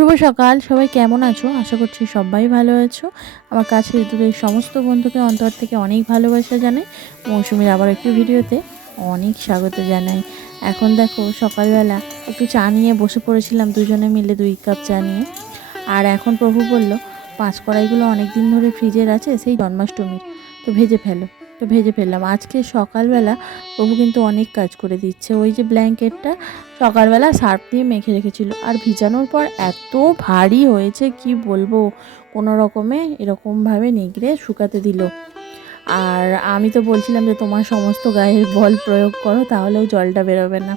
শুভ সকাল। সবাই কেমন আছো? আশা করছি সবাই ভালো আছো। আমার কাছে দূরের সমস্ত বন্ধুকে অন্তর থেকে অনেক ভালোবাসা জানাই। মৌসুমীর আবার একটি ভিডিওতে অনেক স্বাগত জানাই। এখন দেখো, সকালবেলা একটু চা নিয়ে বসে পড়েছিলাম দুজনে মিলে, দুই কাপ চা নিয়ে। আর এখন প্রভু বলল পাঁচ কড়াইগুলো অনেক দিন ধরে ফ্রিজের আছে, সেই জন্মাষ্টমীর। তো ভেজে ফেলো। তো ভেজে ফেললাম। আজকে সকালবেলা প্রভু কিন্তু অনেক কাজ করে দিচ্ছে। ওই যে ব্ল্যাঙ্কেটটা সকালবেলা সার্ফ দিয়ে মেখে রেখেছিল। আর ভিজানোর পর এত ভারী হয়েছে, কি বলব? কোনো রকমে এরকমভাবে নিগড়ে শুকাতে দিল। আর আমি তো বলছিলাম যে, তোমার সমস্ত গায়ের বল প্রয়োগ করো, তাহলেও জলটা বেরোবে না।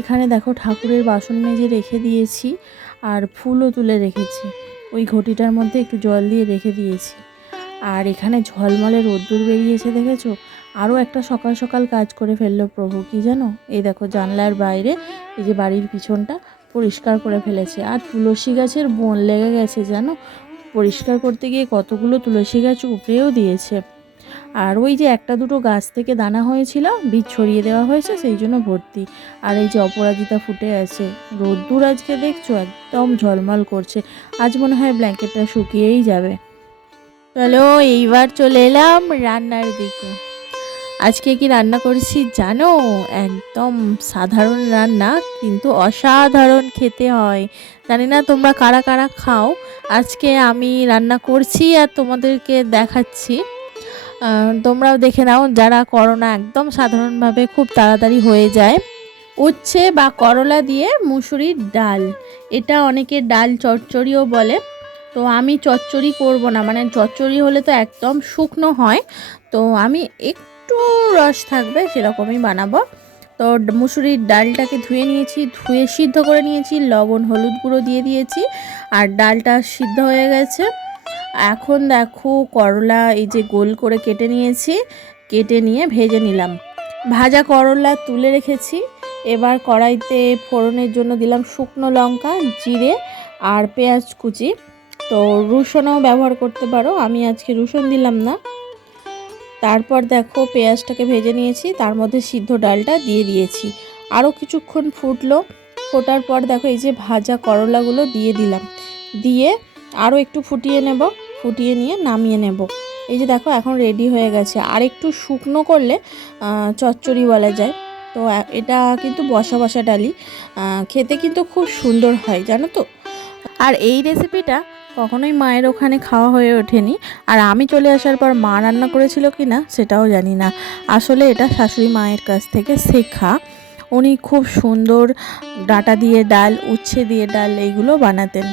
এখানে দেখো ঠাকুরের বাসন মেজে রেখে দিয়েছি আর ফুলও তুলে রেখেছি। ওই ঘটিটার মধ্যে একটু জল দিয়ে রেখে দিয়েছি। আর এখানে ঝলমলে রোদ্দুর বেরিয়েছে, দেখেছ? আরও একটা সকাল সকাল কাজ করে ফেলল প্রভু, কি জানো? এই দেখো, জানলার বাইরে এই যে বাড়ির পিছনটা পরিষ্কার করে ফেলেছে। আর তুলসী গাছের বন লেগে গেছে, জানো? পরিষ্কার করতে গিয়ে কতগুলো তুলসী গাছ উপড়েও দিয়েছে। আর ওই যে একটা দুটো গাছ থেকে দানা হয়েছিল, বীজ ছড়িয়ে দেওয়া হয়েছে, সেই জন্য ভর্তি। আর এই যে অপরাজিতা ফুটে আছে। রোদ্দুর আজকে দেখছ, একদম ঝলমল করছে। আজ মনে হয় ব্ল্যাঙ্কেটটা শুকিয়েই যাবে। চলো এইবার চলে এলাম রান্নার দিকে। আজকে কি রান্না করেছি জানো? একদম সাধারণ রান্না, কিন্তু অসাধারণ খেতে হয়। জানি না তোমরা কারা কারা খাও। আজকে আমি রান্না করছি আর তোমাদেরকে দেখাচ্ছি। তোমরাও দেখে নাও যারা করো না একদম সাধারণভাবে খুব তাড়াতাড়ি হয়ে যায়। উচ্ছে বা করলা দিয়ে মুসুরির ডাল। এটা অনেকে ডাল চচ্চড়িও বলে। তো আমি চচ্চড়ি করব না। মানে চচ্চড়ি হলে তো একদম শুকনো হয়। তো আমি একটু রস থাকবে সেরকমই বানাবো। তো মুসুরির ডালটাকে ধুয়ে নিয়েছি, ধুয়ে সিদ্ধ করে নিয়েছি, লবণ, হলুদ গুঁড়ো দিয়ে দিয়েছি, আর ডালটা সিদ্ধ হয়ে গেছে। এখন দেখো করলা এই যে গোল করে কেটে নিয়েছি, কেটে নিয়ে ভেজে নিলাম। ভাজা করলা তুলে রেখেছি। এবার কড়াইতে ফোড়নের জন্য দিলাম শুকনো লঙ্কা, জিরে আর পেঁয়াজ কুচি। তো রসুনও ব্যবহার করতে পারো। আমি আজকে রসুন দিলাম না। তারপর দেখো পেঁয়াজটাকে ভেজে নিয়েছি, তার মধ্যে সিদ্ধ ডালটা দিয়ে দিয়েছি। আরও কিছুক্ষণ ফুটলো। ফোটার পর দেখো এই যে ভাজা করলাগুলো দিয়ে দিলাম। দিয়ে আরও একটু ফুটিয়ে নেব, ফুটিয়ে নিয়ে নামিয়ে নেব। এই যে দেখো এখন রেডি হয়ে গেছে। আর একটু শুকনো করলে চচ্চড়ি বলা যায়। তো এটা কিন্তু বসা বসা ডালি। খেতে কিন্তু খুব সুন্দর হয়, জানো তো? আর এই রেসিপিটা কখনোই মায়ের ওখানে খাওয়া হয়ে ওঠেনি। আর আমি চলে আসার পর মা রান্না করেছিল কি না, সেটাও জানি না। আসলে এটা শাশুড়ি মায়ের কাছ থেকে শেখা। উনি খুব সুন্দর ডাটা দিয়ে ডাল, উচ্ছে দিয়ে ডাল এইগুলো বানাতেন।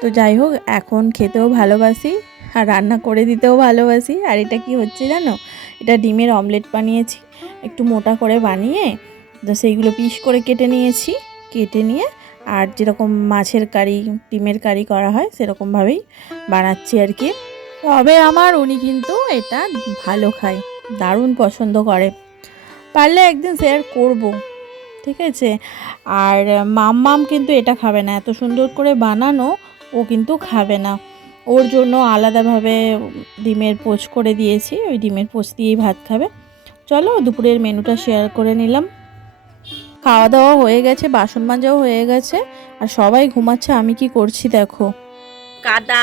তো যাই হোক, এখন খেতেও ভালোবাসি, আর রান্না করে দিতেও ভালোবাসি। আর এটা কি হচ্ছে জানো? এটা ডিমের অমলেট বানিয়েছি, একটু মোটা করে বানিয়ে, তো সেইগুলো পিস করে কেটে নিয়েছি। কেটে নিয়ে আর যেরকম মাছের কারি, ডিমের কারি করা হয়, সেরকমভাবেই বানাচ্ছি আর কি। তবে আমার উনি কিন্তু এটা ভালো খায়, দারুণ পছন্দ করে। পারলে একদিন শেয়ার করব, ঠিক আছে? আর মাম্মাম কিন্তু এটা খাবে না, এত সুন্দর করে বানানো, ও কিন্তু খাবে না। ওর জন্য আলাদাভাবে ডিমের পোচ করে দিয়েছি, ওই ডিমের পোচ দিয়েই ভাত খাবে। চলো দুপুরের মেনুটা শেয়ার করে নিলাম। খাওয়া দাওয়া হয়ে গেছে বাসন মাজাও হয়ে গেছে আর সবাই ঘুমাচ্ছে আমি কি করছি দেখো। কাদা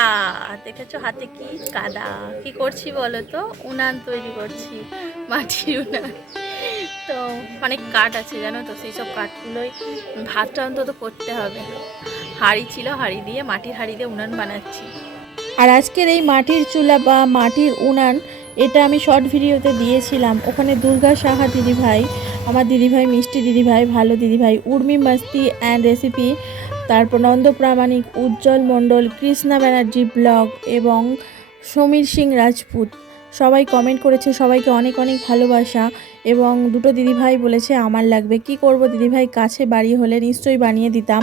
দেখেছ হাতে কি কাদা? কি করছি বলো তো? উনান তৈরি করছি মাটির উনান। তো অনেক কাঠ আছে জানো তো সেই সব কাঠগুলোই ভাতটা অন্তত করতে হবে। হাঁড়ি ছিল হাঁড়ি দিয়ে মাটির হাঁড়ি দিয়ে উনান বানাচ্ছি। আর আজকের এই মাটির চুলা বা মাটির উনান এটা আমি শর্ট ভিডিওতে দিয়েছিলাম ওখানে দুর্গা সাহা দিদিভাই আমার দিদিভাই, মিষ্টি দিদিভাই, ভালো দিদিভাই, উর্মি মাস্তি অ্যান্ড রেসিপি তারপর নন্দ প্রামাণিক উজ্জ্বল মণ্ডল, কৃষ্ণা ব্যানার্জি ব্লগ এবং সমীর সিং রাজপুত। সবাই কমেন্ট করেছে, সবাইকে অনেক অনেক ভালোবাসা এবং দুটো দিদিভাই বলেছে, আমার লাগবে। কি করব দিদিভাই? কাছে বাড়ি হলে নিশ্চয়ই বানিয়ে দিতাম।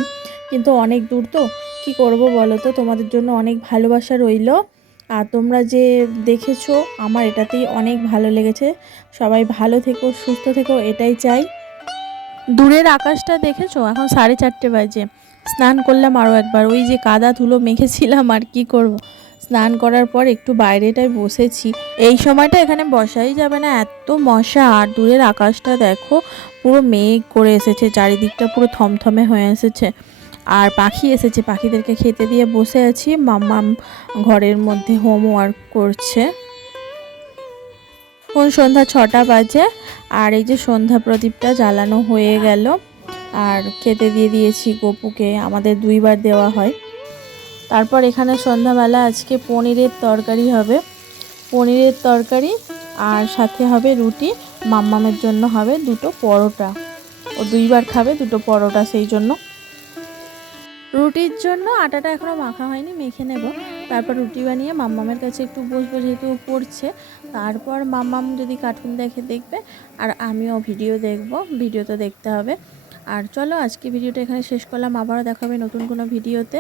কিন্তু অনেক দূর তো, কি করব বলো তো? তোমাদের জন্য অনেক ভালোবাসা রইল। আর তোমরা যে দেখেছ, আমার এটাতেই অনেক ভালো লেগেছে। সবাই ভালো থেকো, সুস্থ থেকো, এটাই চাই। দূরের আকাশটা দেখেছ? এখন সাড়ে চারটে বাজে। স্নান করলাম আরও একবার। ওই যে কাদা ধুলো মেখেছিলাম, আর কি করব। স্নান করার পর একটু বাইরেটায় বসেছি। এই সময়টা এখানে বসাই যাবে না, এত মশা। আর দূরের আকাশটা দেখো, পুরো মেঘ করে এসেছে, চারিদিকটা পুরো থমথমে হয়ে এসেছে। আর পাখি এসেছে, পাখিদেরকে খেতে দিয়ে বসে আছি। মাম্মাম ঘরের মধ্যে হোমওয়ার্ক করছে। কোন সন্ধ্যা ছটা বাজে, আর এই যে সন্ধ্যা প্রদীপটা জ্বালানো হয়ে গেল। আর খেতে দিয়ে দিয়েছি গপুকে, আমাদের দুইবার দেওয়া হয়। তারপর এখানে সন্ধ্যাবেলা আজকে পনিরের তরকারি হবে। পনিরের তরকারি, আর সাথে হবে রুটি। মাম্মামের জন্য হবে দুটো পরোটা। ও দুইবার খাবে দুটো পরোটা সেই জন্য। রুটির জন্য আটাটা এখনও মাখা হয়নি, মেখে নেব। তারপর রুটি বানিয়ে মাম্মামের কাছে একটু বসবো যেহেতু পড়ছে তারপর মাম্মাম যদি কার্টুন দেখে দেখবে, আর আমিও ভিডিও দেখব ভিডিও তো দেখতে হবে। আর চলো আজকে ভিডিওটা এখানে শেষ করলাম, আবারও দেখাবে নতুন কোনো ভিডিওতে